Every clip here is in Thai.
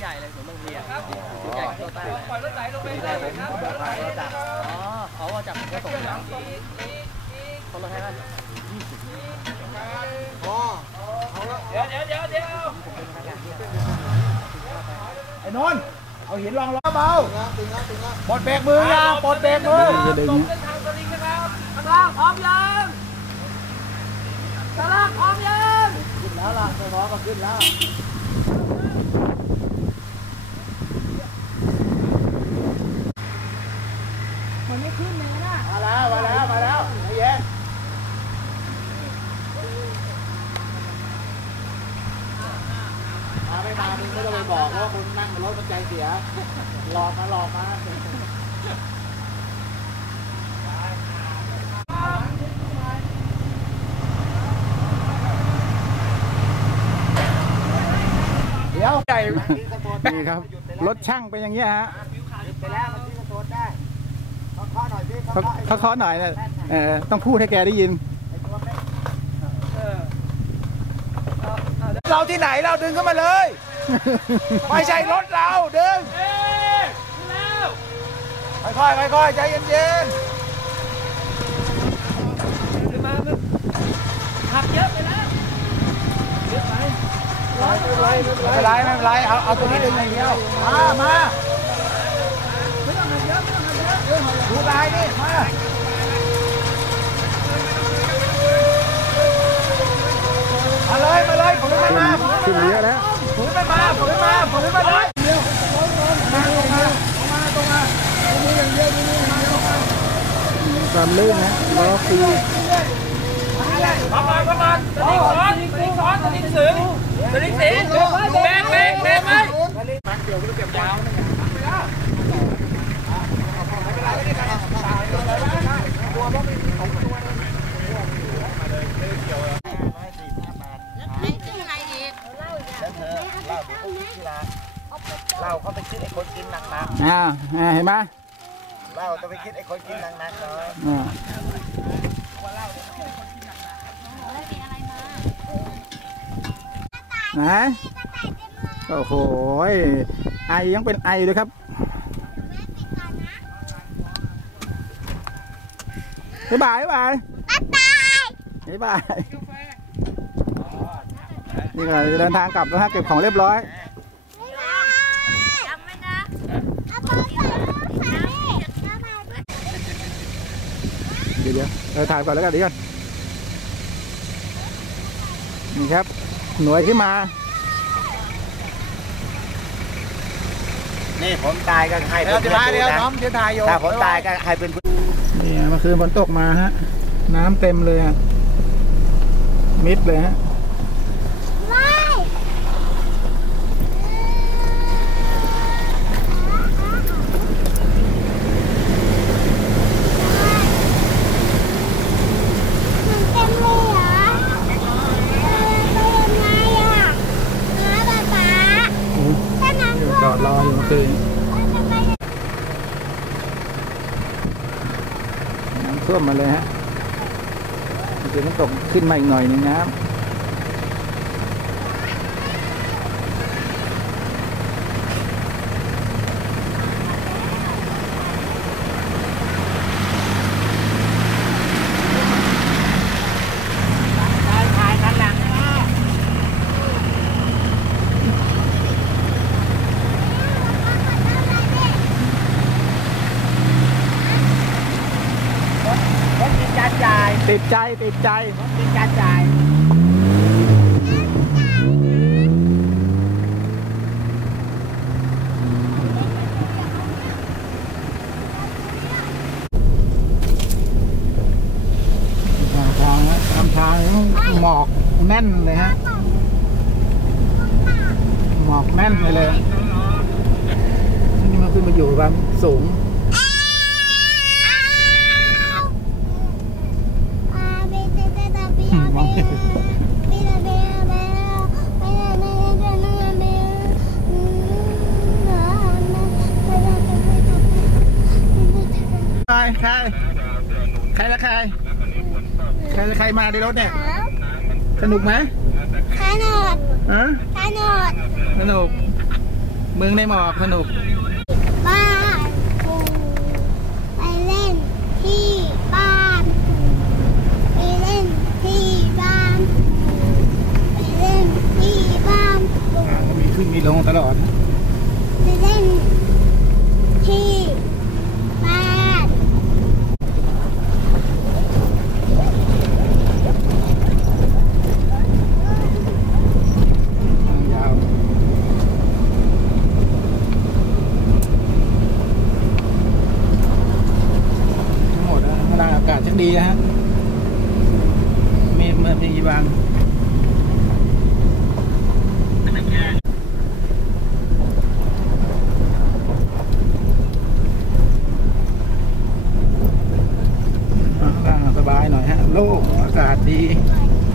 ใหญ่เลยสวนบางพีอะสวนใหญ่ของตัวใต้ปล่อยรถไหลลงไปที่เลแรยกผมครับบอกว่าเราจากอ๋อเขาว่าจากก็ส่งจากคนละแค่นั้นเดี๋ยวเดี๋ยวเดี๋ยวเดี๋ยวไอ้นนท์เอาหินรองล้อเบาปลดเบรกมือยังปลดเบรกมือตรงเส้นทางสลิงนะครับข้างล่างพร้อมยังข้างล่างพร้อมยังขึ้นแล้วล่ะไอ้ล้อก็ขึ้นแล้ว มันไม่ขึ้นเลยนะ มาแล้วมาแล้วมาแล้วไอ้เย็นมาไม่มามึงไม่ต้องไปบอกว่าคนนั่งใน รถมันใจเสียหลอกมาหลอกมาเดี๋ยวใหญ่นี่ครับ รถช่างเป็นอย่างเงี้ยฮะไปแล้วมันที่กระโดดได้เขาเคาะหน่อยพี่เขาเขาเคาะหน่อยนะเออต้องพูดให้แกได้ยินเราที่ไหนเราดึงเข้ามาเลย ไม่ใช่รถเราดึงเอ๊ะขึ้นแล้วค่อยๆค่อยๆใจเย็นขึ้นมามันหักเยอะไปแล้วเยอะไปๆไม่เป็นไรไม่เป็นไรไม่เป็นไรเอาเอาตัวนี้ดึงอย่างเดียวมามาไม่ต้องหันเยอะไม่ต้องหันเยอะดูลายนี่มามาเลยมาเลยผมไม่มาขึ้นเยอะแล้ว ผมไม่มาผมไม่มาผมไม่มาเลยเดี๋ยวมาตรงมาตรงมาตรงมาตรงมาตรงนี้อย่างเดียวตรงนี้อย่างเดียวความลื่นนะล้อฟรีประมาณประมาณสลิงซ้อนสลิงซ้อนสลิงสึงสลิงสิงเบรกเบรกเบรกไหมเราเขาไปคิดไอ้คนกินหนักอ่าอ่าเห็นไหมๆเราจะไปคิดไอ้คนกินหนักๆเลยอ่าไหนโอ้โหไอยังเป็นไอเลยครับบ๊ายบายบ๊ายบายบ๊ายบายนี่ก็จะเดินทางกลับแล้วฮะเก็บของเรียบร้อย จำไว้นะ เดี๋ยว เดี๋ยวเราถ่ายก่อนแล้วกันเดี๋ยวก่อนนี่ครับ หน่วยที่มา นี่ผมตายก็ให้เป็นเพื่อนดูนะเดี๋ยวถ่ายโยถ้าผมตายก็ให้เป็นเพื่อนนี่เมื่อคืนฝนตกมาฮะ น้ำเต็มเลยอะมิดเลยฮะ อยู่เกาะ รออยู่เมื่อคืนน้ำท่วมมาเลยฮะเมื่อคืนมันตกขึ้นมาอีกหน่อยนึงนะครับถกินการจ่าย ติดใจติดใจรถกินการจ่ายทางฮะทางทางหมอกแน่นเลยฮะ หมอกแน่นไปเลยนี่มันขึ้นมาอยู่ความสูง ใครใครใครละใครใครละใครมาในรถเนี่ย สนุกไหมขนดฮะขนดสนุกเมืองในหมอกสนุก บ้านปูไปเล่นที่บ้านไปเล่นที่บ้านไปเล่นที่บ้านปู มีขึ้นมี ลงตลอดไปเล่นที่บ้านยาวทั้งหมดนะเวลาอากาศจะดีนะฮะเมฆเมื่อมีบางอ่าสบายหน่อยฮะ โล่งอากาศดี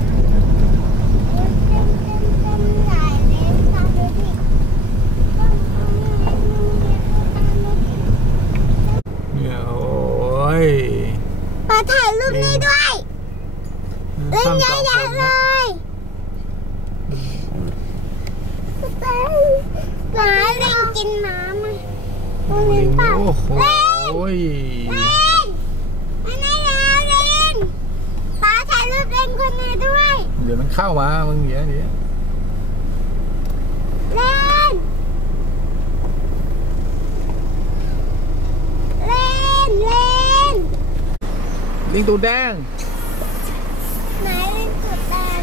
เนี่ยโอ้ยมาถ่ายรูปนี้ด้ คนนี้ด้วย เดี๋ยวมันเข้ามา มึงเดี๋ยวเดี๋ยวเล่น เล่น เล่น ลิงตูดแดง ไหนเล่นสุดแดง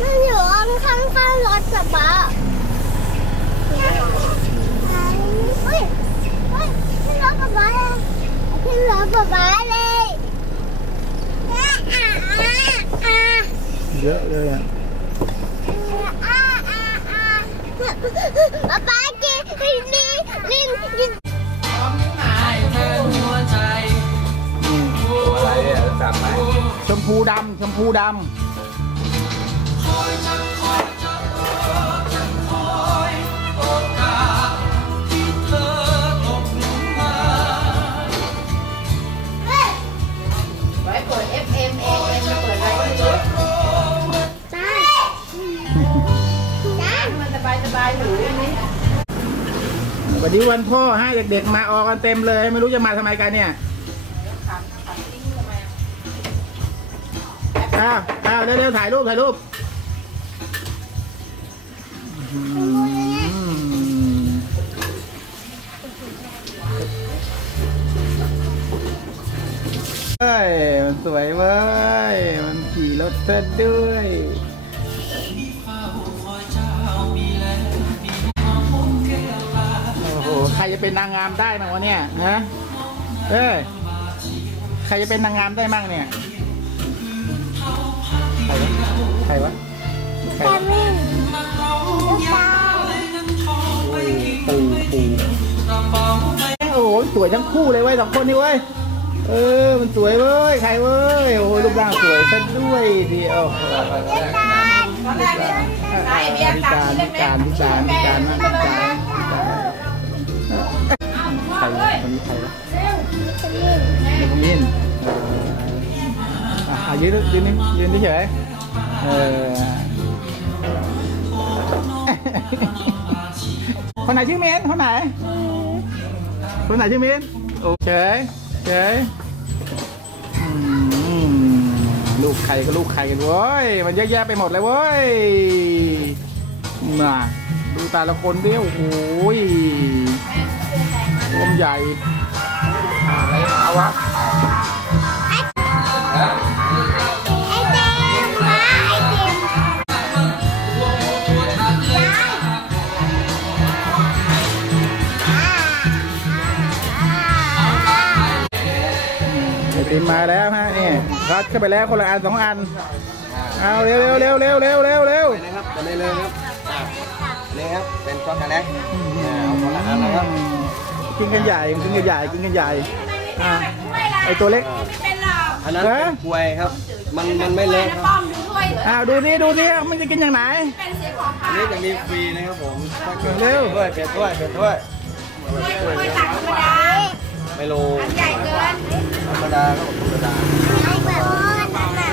มันอยู่ข้างข้างๆรถกระบะไหนเฮ้ยเฮ้ยขึ้นรถกระบะเลยขึ้นรถกระบะเลยอะอะอะอะ เยอะเลยอะอะอะอ่ สบายสบายๆหูนี่ำวันนี้วันพ่อให้เด็กๆมาออกกันเต็มเลย ไม่รู้จะมาทำไมกันเนี่ยอ้าวอ้าวเร็วๆถ่ายรูปถ่ายรูปอืมเฮ้ยมันสวยเว้ย มันขี่รถเต้นด้วย รจะเป็นนางงามได้มั้งวะเนี่ยฮะเอ้ยใครจะเป็นนางงามได้มั่งเนี่ยใครวะใครวะใครแต่วะไม่ลูกตาโอ้ยปูปูโอ้โหสวยทั้งคู่เลยเว้ยสองคนนี่เว้ยเออมันสวยเว้ยใครเว้ยโอ้โหรูปร่างสวยซะด้วยดีโอ้โหตอนแรกเนี่ยใส่เบียร์พิตัการเล็พิกการพิการพิการมากพิการ พิการใครวะคนนี้ใครวะยืนยืนอะยืนยืนนิ่งยืนเฉยๆเออคนไหนชื่อเมนคนไหนคนไหนชื่อเมนโอเคเฉยอืมลูกใครก็ลูกใครกันเว้ย มันเยอะแยะไปหมดเลยเว้ยมาดูแต่ละคนดิโอ้โหยรวม ใหญ่เอาวะไอเต็มมาไอเต็มไอติมมาแล้วฮะนี่รัดเข้าไปแล้วคนละอันสองอันเอาเร็วเร็วเร็วเร็วเร็วเร็วเร็วนะครับจะได้เลยครับอะนี่ครับเป็นช็อกโกแลตอ่าเอาคนละอันนะครับ กินกันใหญ่กินกันใหญ่กินกันใหญ่อะไอตัวเล็กอันนั้นเอ๊ะเป็นกล้วยครับ มันมันไม่เละครับป้อมดูด้วยเหรออ้าวดูนี่ดูนี่มันจะกินอย่างไหนเป็นเสียของอันนี้จะมีฟรีนะครับผมถ้าเกิดเร็วถ้วยเปลี่ยนถ้วยเปลี่ยนถ้วยกล้วยตักธรรมดาไมโลอันใหญ่เกินธรรมดาครับผมธรรมดาไอแบบนั่นน่ะ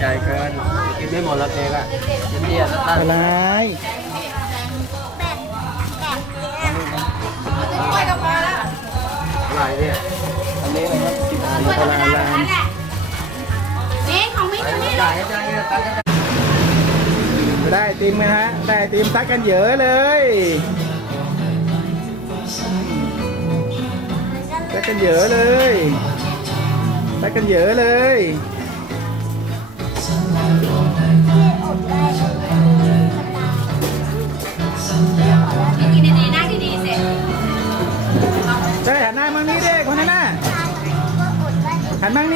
ใหญ่เกินกินไม่หมดแล้วเค้กอะกินเดียวตั้งอะไร เนี่ยอันนี้นะครับสิบเออสี่เพื่อนพธรรมลาดาแบบ หันมัง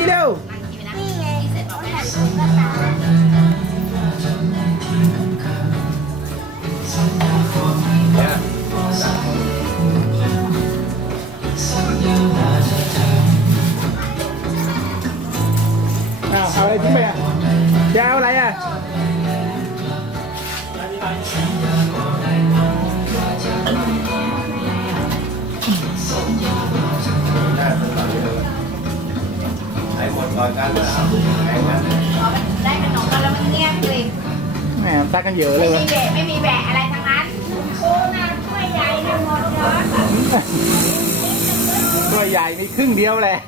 ก่อนกันแล้วไอ้นั้นพอได้ขนมกันแล้วมันเงียบเลยแหมซักกันเยอะเลไม่ยมีวะแบะไม่มีแบะอะไรทั้งนั้นโอ้น่าช่วยใหญ่นะหมดเลยตัวใหญ่มีครึ่งเดียวแหละ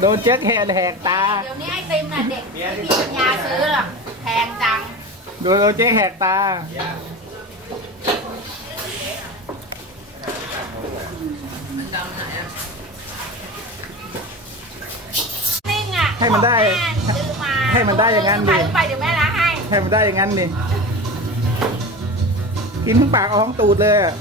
โดนเจ๊กแหกแหกตา เดี๋ยวนี้ไอติมน่ะเด็กไม่มีปัญญาซื้อหรอกแพงจัง โดนโดนเจ๊กแหกตานิ่งอะ ให้มันได้ของแม่ซื้อมาให้มันได้อย่างนั้นดิไปไปเดี๋ยวแม่ล้างให้ ให้มันได้อย่างนั้นนี่กินทั้งปากเอาทั้งตูดเลยอะ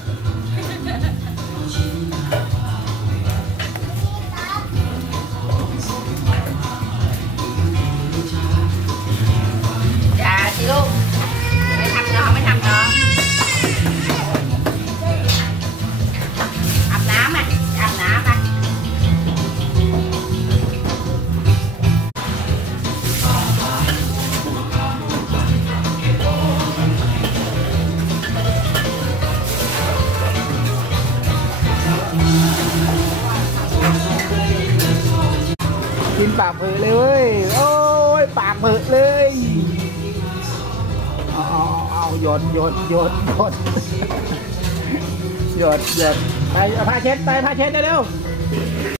ปากเผลอเลยเว้ย โอ้ย ปากเผลอเลย เอาเอาเอาหยดหยดหยดหยดหยดหยดไปผ้าเช็ดไปผ้าเช็ดเร็วๆ